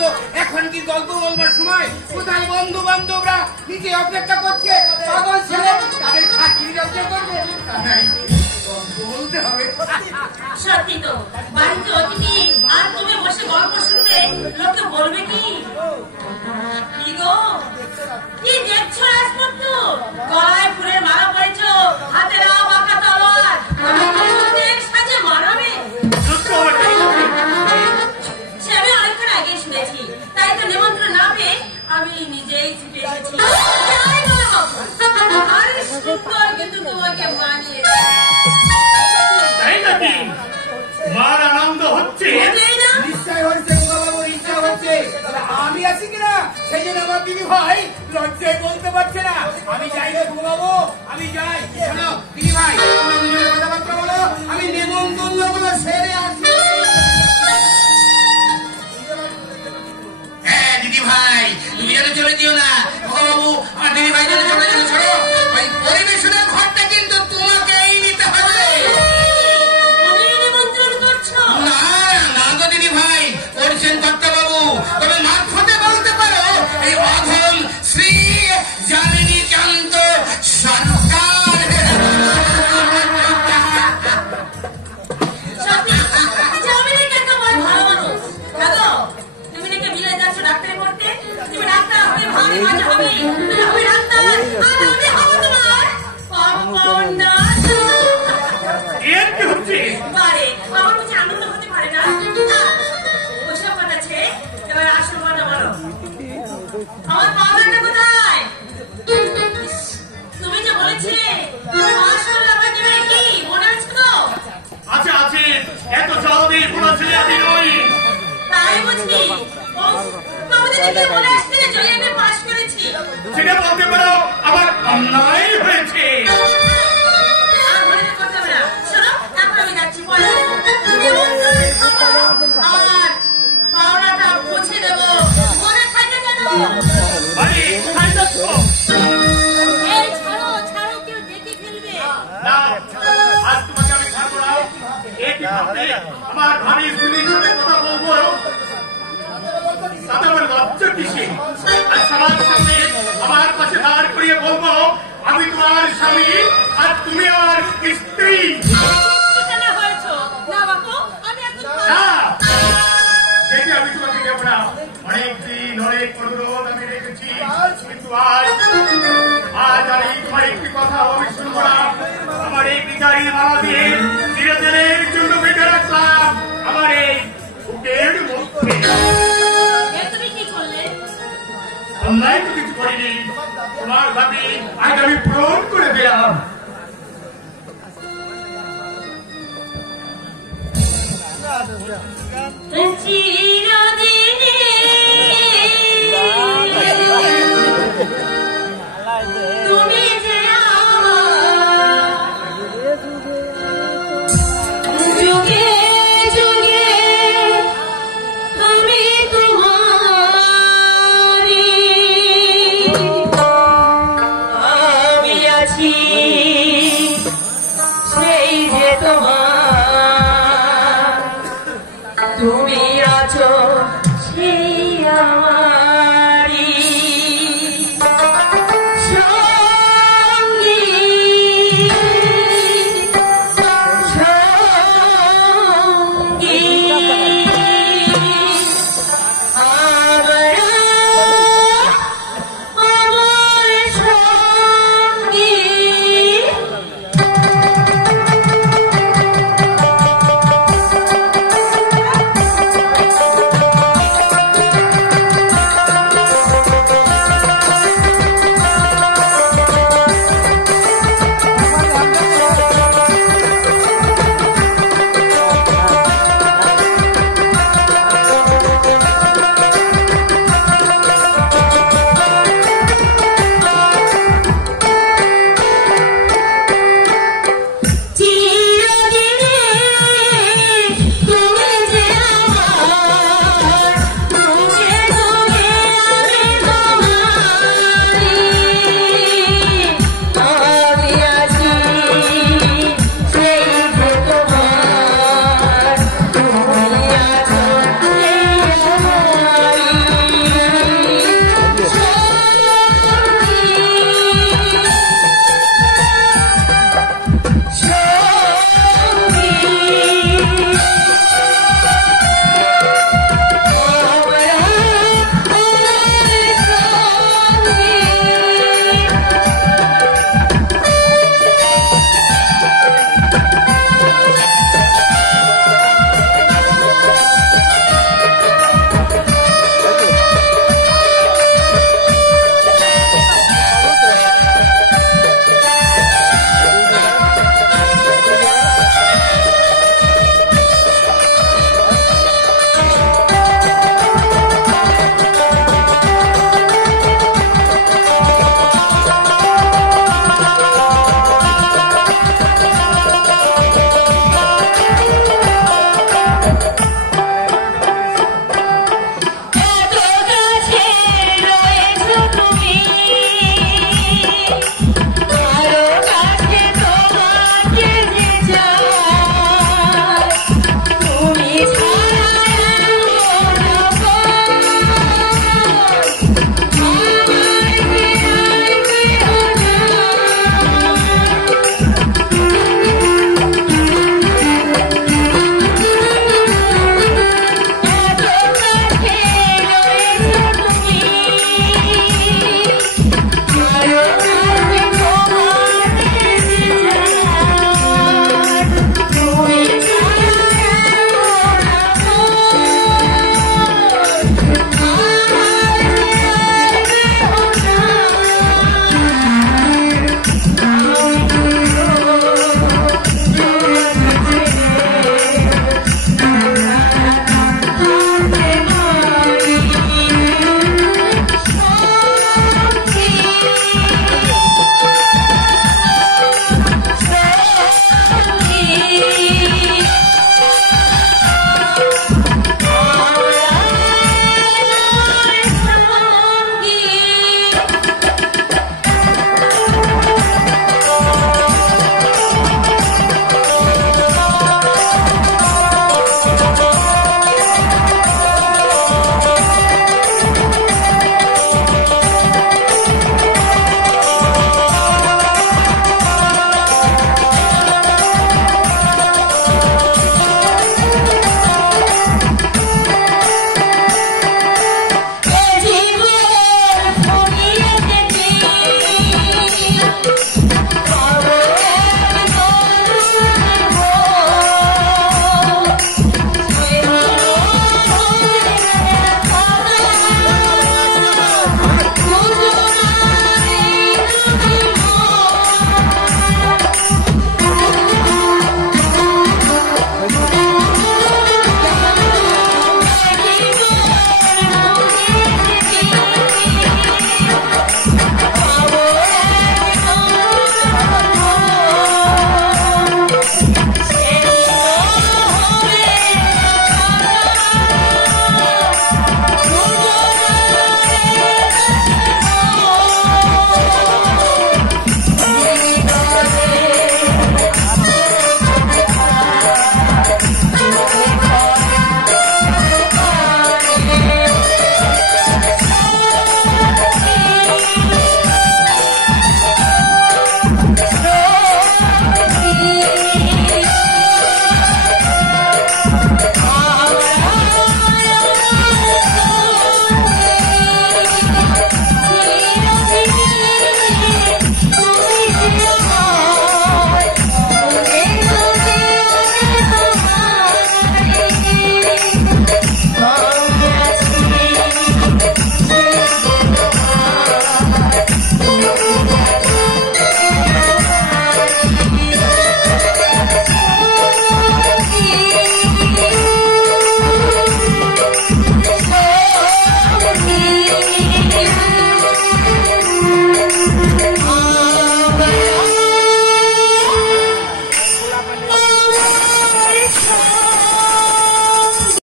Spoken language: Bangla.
তো এখন কি গল্প বলবার সময়? কোথায় বন্ধু বান্ধবরা নিচে অপেক্ষা করছে, পাগল ছেলে তাদের খাতির রক্ষা করবে, বলতে হবে। সত্যি তো, বাড়িতে অতিথি আর তুমি বসে গল্প শুনবে, লোকে বলবে কি? কি গো, কি দেখছো রাজপুত্র? গলায় ফুলের মালা পরেছ, হাতে নাও বাঁকা তলোয়ার, সাজে মানাবে। সে আমি অনেকক্ষণ আগে শুনেছি, তাই তো নিমন্ত্রণ না পেয়ে আমি নিজেই ছুটে এসেছি। আর সুন্দর কিন্তু তোমাকে মানিয়ে। তোমার আনন্দ হচ্ছে? নিশ্চয় হচ্ছে, ইচ্ছা হচ্ছে। আমি আছি কিনা সেই জন্য আমার দিদি ভাই লজ্জায় বলতে পারছে না। আমি যাই রে বাবু, আমি যাই। শোনো দিদি ভাই, কথাবার্তা বলো, আমি নেমন্তন্ন গুলো সেরে আসি। হ্যাঁ দিদি ভাই, তুমি যেন চলে দিও না। বাবু আমার দিদি ভাই যেন চলে যেন ছোড়ো। ওই পরিবেশনের ঘরটা কিন্তু তোমাকেই নিতে হবে। দিদি ভাই করছেন কর্তা বাবু, তবে মারফতে বলতে পারো এই অধম শ্রী জামিনী কান্ত সরকার। তুমি নাকি বিলে যাচ্ছ ডাক্তারি পড়তে? তুমি ডাক্তার হতে ভাবে মজা হবে। তুমি হবে ডাক্তার আর আমি হবো তোমার কম্পাউন্ডার। এর কি হচ্ছে? বারে আমার কাছে আনন্দ হতে পারে না। ওসব কথা আছে, এবার আসল কথা বলো। আমার পাওনাটা কোথায়? তুমি যে বলেছিলে আসল আমার দেবে কি মনে আছে তো? আছে আছে, এত জলদি কোনো ছেলে আমি নই। তাই বুঝি তোমাদের দিকে বলে আসতে জলিয়ানে পাশ করেছি। সেটা বলতে পারো আমার অন্যায় হয়েছে। আর মনে করতে হবে না। শোনো, তারপর আমি যাচ্ছি পরে। আর পাওনাটা পৌঁছে দেবো, মনে থাকে কেন? আরে কোথায় যাচ্ছ? এই ছাড়ো ছাড়ো, কেউ দেখে ফেলবে। না, আজ তোমাকে আমি ছাড়বো না। একই ভাবে আমার ভাবি স্ত্রীর সাথে কথা বলবো, তাতে আমার লজ্জা কিসে? আর সবার সামনে আমার পাশে দাঁড় করিয়ে বলবো আমি তোমার স্বামী আর তুমি আমার স্ত্রী। সেটি আমি তোমাকে দেবো না। অনেকদিন অনেক অনুরোধ আমি রেখেছি, কিন্তু আজ আমি তোমার একটি কথা আমি শুনবো না। আমার এই বিচারী মালা দিয়ে ধীরে ধীরে জন্য বেঁধে রাখলাম আমার এই বুকের মধ্যে। তুমি কি করলে? অন্যায় তো কিছু করিনি, তোমার ভাবি আজ আমি পূরণ করে দিলাম। চির